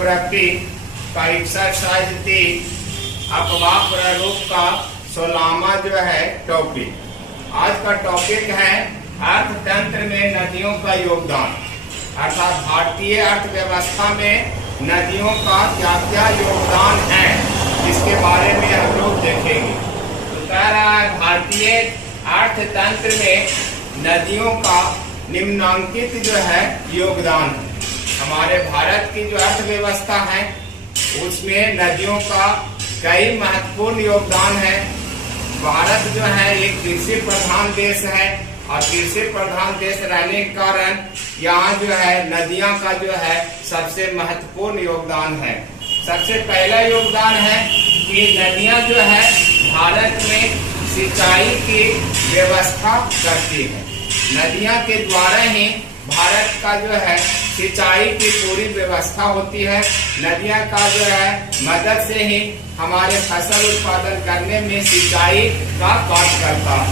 Geography का exercise 3 अपवाह प्रारूप का 16वां जो है टॉपिक। आज का टॉपिक है अर्थतंत्र में नदियों का योगदान, अर्थात भारतीय अर्थव्यवस्था में नदियों का क्या क्या योगदान है, इसके बारे में हम लोग देखेंगे। तो कह रहा है भारतीय अर्थतंत्र में नदियों का निम्नांकित जो है योगदान है। हमारे भारत की जो अर्थव्यवस्था है उसमें नदियों का कई महत्वपूर्ण योगदान है। भारत जो है एक कृषि प्रधान देश है और कृषि प्रधान देश रहने के कारण यहाँ जो है नदियाँ का जो है सबसे महत्वपूर्ण योगदान है। सबसे पहला योगदान है कि नदियाँ जो है भारत में सिंचाई की व्यवस्था करती है। नदियाँ के द्वारा ही भारत का जो है सिंचाई की पूरी व्यवस्था होती है। नदियाँ का जो है मदद से ही हमारे फसल उत्पादन करने में सिंचाई का कार्य करता है।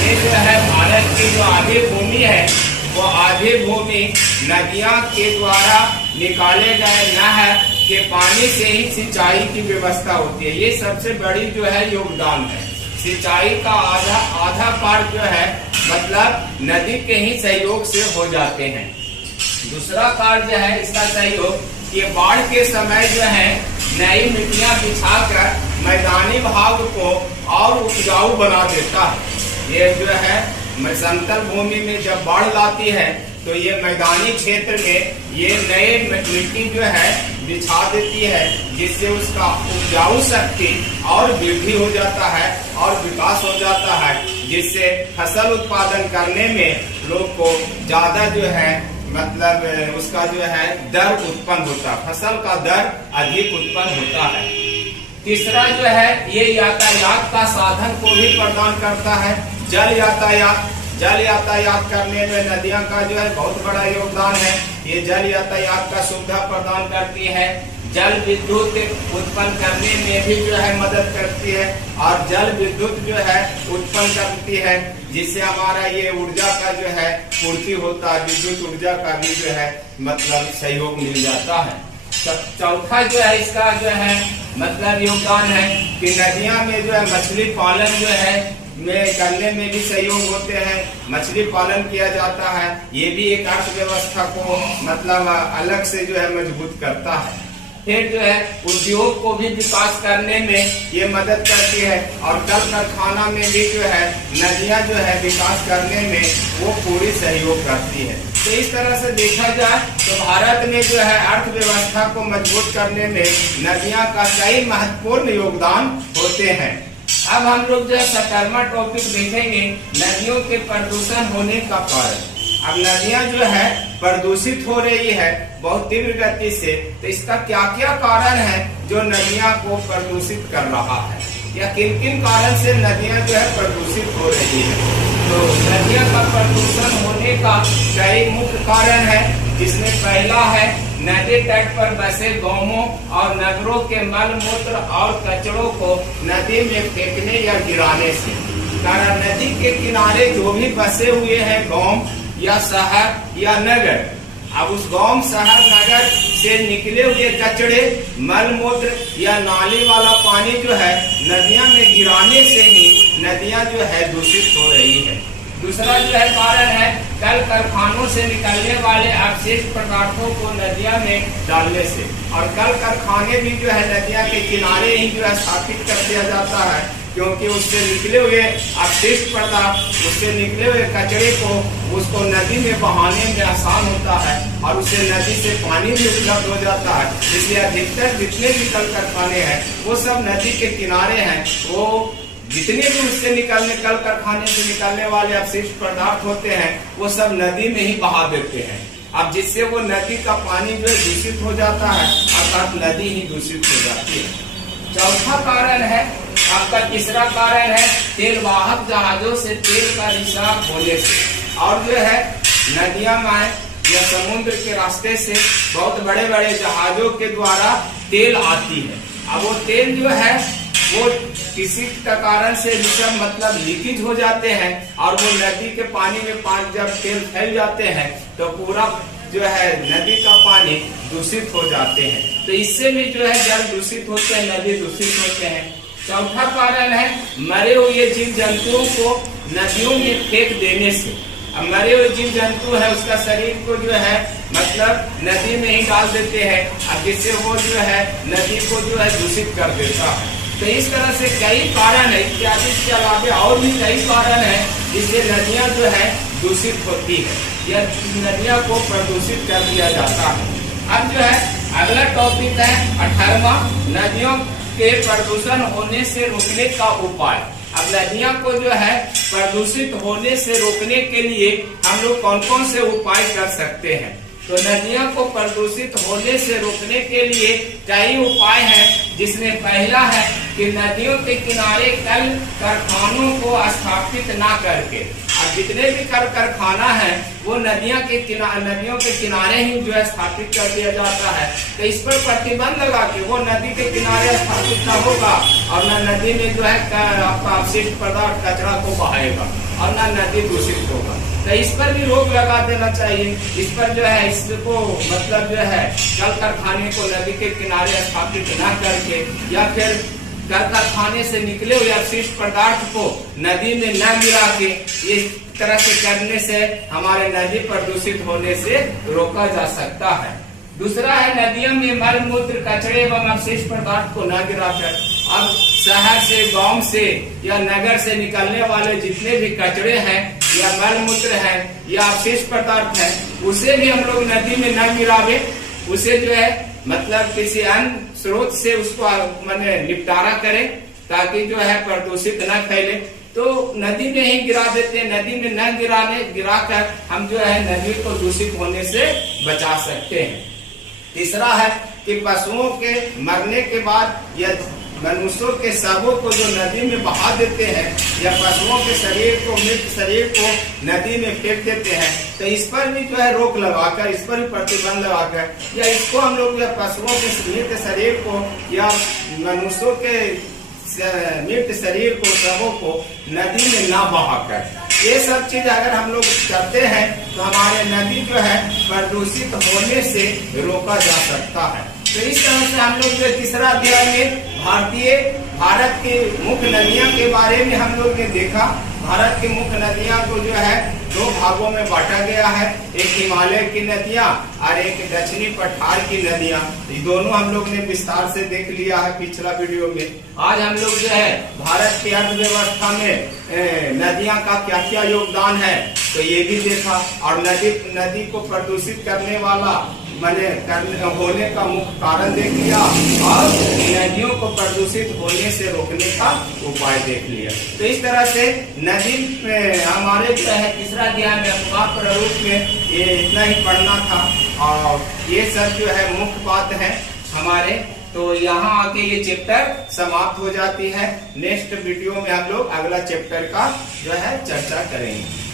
ये जो है भारत की जो आधी भूमि है वो आधी भूमि नदियाँ के द्वारा निकाले गए नहर के पानी से ही सिंचाई की व्यवस्था होती है। ये सबसे बड़ी जो है योगदान है। सिंचाई का आधा पार्ट जो है मतलब नदी के ही सहयोग से हो जाते हैं। दूसरा कार्य है इसका सहयोग, ये बाढ़ के समय जो है नई मिट्टियां बिछाकर मैदानी भाग को और उपजाऊ बना देता है। ये जो है समतल भूमि में जब बाढ़ लाती है तो ये मैदानी क्षेत्र में ये नए मिट्टी जो है बिछा देती है, जिससे उसका उपजाऊ शक्ति और वृद्धि हो जाता है और विकास हो जाता है, जिससे फसल उत्पादन करने में लोग को ज्यादा जो है मतलब उसका जो है दर उत्पन्न होता है, फसल का दर अधिक उत्पन्न होता है। तीसरा जो है ये यातायात का साधन को भी प्रदान करता है। जल यातायात करने में नदियां का जो है बहुत बड़ा योगदान है। ये जल यातायात का सुविधा प्रदान करती है। जल विद्युत उत्पन्न करने में भी जो है मदद करती है और जल विद्युत जो है उत्पन्न करती है, जिससे हमारा ये ऊर्जा का जो है पूर्ति होता है। विद्युत ऊर्जा का भी जो है मतलब सहयोग मिल जाता है। चौथा जो है इसका जो है मतलब योगदान है कि नदियां में जो है मछली पालन जो है में करने में भी सहयोग होते हैं। मछली पालन किया जाता है, ये भी एक अर्थव्यवस्था को मतलब अलग से जो है मजबूत करता है। फिर जो है उद्योग को भी विकास करने में ये मदद करती है और कल कारखाना में भी जो है नदियां जो है विकास करने में वो पूरी सहयोग करती है। तो इस तरह से देखा जाए तो भारत में जो है अर्थव्यवस्था को मजबूत करने में नदियां का कई महत्वपूर्ण योगदान होते हैं। अब हम लोग जो है 17वां टॉपिक देखेंगे, नदियों के प्रदूषण होने का कारण। अब नदियां जो है प्रदूषित हो रही है बहुत तीव्र गति से, तो इसका क्या क्या कारण है जो नदियां को प्रदूषित कर रहा है, या किन किन कारण से नदियां जो है प्रदूषित हो रही है। तो नदियां का प्रदूषण होने का कई मुख्य कारण है, जिसमें पहला है नदी तट पर बसे गांवों और नगरों के मल मूत्र और कचड़ों को नदी में फेंकने या गिराने से। कारण नदी के किनारे जो भी बसे हुए हैं गांव या शहर या नगर, अब उस गांव शहर नगर से निकले हुए कचड़े मल मूत्र या नाली वाला पानी जो है नदियां में गिराने से ही नदियां जो है दूषित हो रही है। दूसरा जो है कारण है कल कारखानों से निकलने वाले अपशिष्ट पदार्थों को नदियां में डालने से। और कल कारखाने भी जो है नदियां के किनारे ही जो है स्थापित कर दिया जाता है, क्योंकि उससे निकले हुए अपशिष्ट पदार्थ, उससे निकले हुए कचरे को उसको नदी में बहाने में आसान होता है और उससे नदी से पानी भी उपलब्ध हो जाता है। इसलिए अधिकतर जितने भी कल कारखाने हैं वो सब नदी के किनारे हैं। वो जितने भी उससे निकलने कल कारखाने से निकलने वाले अपशिष्ट पदार्थ होते हैं वो सब नदी में ही बहा देते हैं। अब जिससे वो नदी का पानी जो है दूषित हो जाता है, अर्थात नदी ही दूषित हो जाती है। चौथा कारण है आपका, तीसरा कारण है तेल वाहक जहाजों से तेल का रिसाव होने से। और जो है नदियां में या समुद्र के रास्ते से बहुत बड़े बड़े जहाजों के द्वारा तेल आती है। अब वो तेल जो है वो किसी कारण से मतलब लीकेज हो जाते हैं और वो नदी के पानी में जब तेल फैल जाते हैं तो पूरा जो है नदी का पानी दूषित हो जाते हैं। तो इससे भी जो है जल दूषित होते हैं, नदी दूषित होते हैं। चौथा कारण है मरे हुए जीव जंतुओं को नदियों में फेंक देने से। अब मरे हुए जीव जंतु है उसका शरीर को जो है मतलब नदी में ही डाल देते हैं, अब जिससे वो जो है नदी को जो है दूषित कर देता है। तो इस तरह से कई कारण है, इत्यादि के अलावा और भी कई कारण है जिससे नदियां जो है दूषित होती है या नदियां को प्रदूषित कर दिया जाता है। अब जो है अगला टॉपिक है 18वां, नदियों के प्रदूषण होने से रोकने का उपाय। अब नदियां को जो है प्रदूषित होने से रोकने के लिए हम लोग कौन कौन से उपाय कर सकते हैं? तो नदियों को प्रदूषित होने से रोकने के लिए कई उपाय हैं, जिसमें पहला है कि नदियों के किनारे कल कारखानों को स्थापित ना करके, अब जितने भी कल कारखाना है वो नदियों के किनारे ही जो है स्थापित कर दिया जाता है। तो इस पर प्रतिबंध लगा के वो नदी के किनारे स्थापित ना होगा और न नदी में जो है आपका अपशिष्ट पदार्थ कचरा को बहाएगा और न नदी दूषित होगा। तो इस पर भी रोक लगा देना चाहिए। इस पर जो है इसको मतलब जो है कल कारखाने को नदी के किनारे स्थापित न करके या फिर कल कारखाने से निकले हुए अपशिष्ट पदार्थ को नदी में न गिरा के, इस तरह से करने से हमारे नदी प्रदूषित होने से रोका जा सकता है। दूसरा है नदियों में मल मूत्र कचरे एवं अपशिष्ट पदार्थ को न गिराकर। अब शहर से, गांव से या नगर से निकलने वाले जितने भी कचरे हैं या मल मूत्र है या अपशिष्ट पदार्थ है उसे भी हम लोग नदी में न गिरावे, उसे जो है मतलब किसी अन्य स्रोत से उसको माने निपटारा करें ताकि जो है प्रदूषित न फैले। तो नदी में ही गिरा देते हैं, नदी में न गिराकर हम जो है नदी को दूषित होने से बचा सकते हैं। तीसरा है कि पशुओं के मरने के बाद या मनुष्यों के शवों को जो नदी में बहा देते हैं या पशुओं के मृत शरीर को नदी में फेंक देते हैं, तो इस पर भी जो है रोक लगाकर, इस पर भी प्रतिबंध लगाकर या इसको हम लोग या पशुओं के मृत शरीर को या मनुष्यों के मृत शरीर को, शवों को नदी में ना बहाकर, ये सब चीज अगर हम लोग करते हैं तो हमारे नदी जो है प्रदूषित होने से रोका जा सकता है। तो इस तरह से हम लोग जो तीसरा अध्याय में भारत की मुख्य नदियां के बारे में हम लोग ने देखा। भारत की मुख्य नदियां को जो है दो भागों में बांटा गया है, एक हिमालय की नदियां और एक दक्षिणी पठार की नदियां। ये दोनों हम लोग ने विस्तार से देख लिया है पिछला वीडियो में। आज हम लोग जो है भारत की अर्थव्यवस्था में नदियां का क्या क्या योगदान है तो ये भी देखा, और नदी को प्रदूषित करने वाला होने का मुख्य कारण देख लिया और नदियों को प्रदूषित होने से रोकने का उपाय देख लिया। तो इस तरह से नदी में हमारे जो है तीसरा अध्याय में अफवाह प्रारूप में ये इतना ही पढ़ना था और ये सब जो है मुख्य बात है हमारे। तो यहाँ आके ये चैप्टर समाप्त हो जाती है। नेक्स्ट वीडियो में हम लोग अगला चैप्टर का जो है चर्चा करेंगे।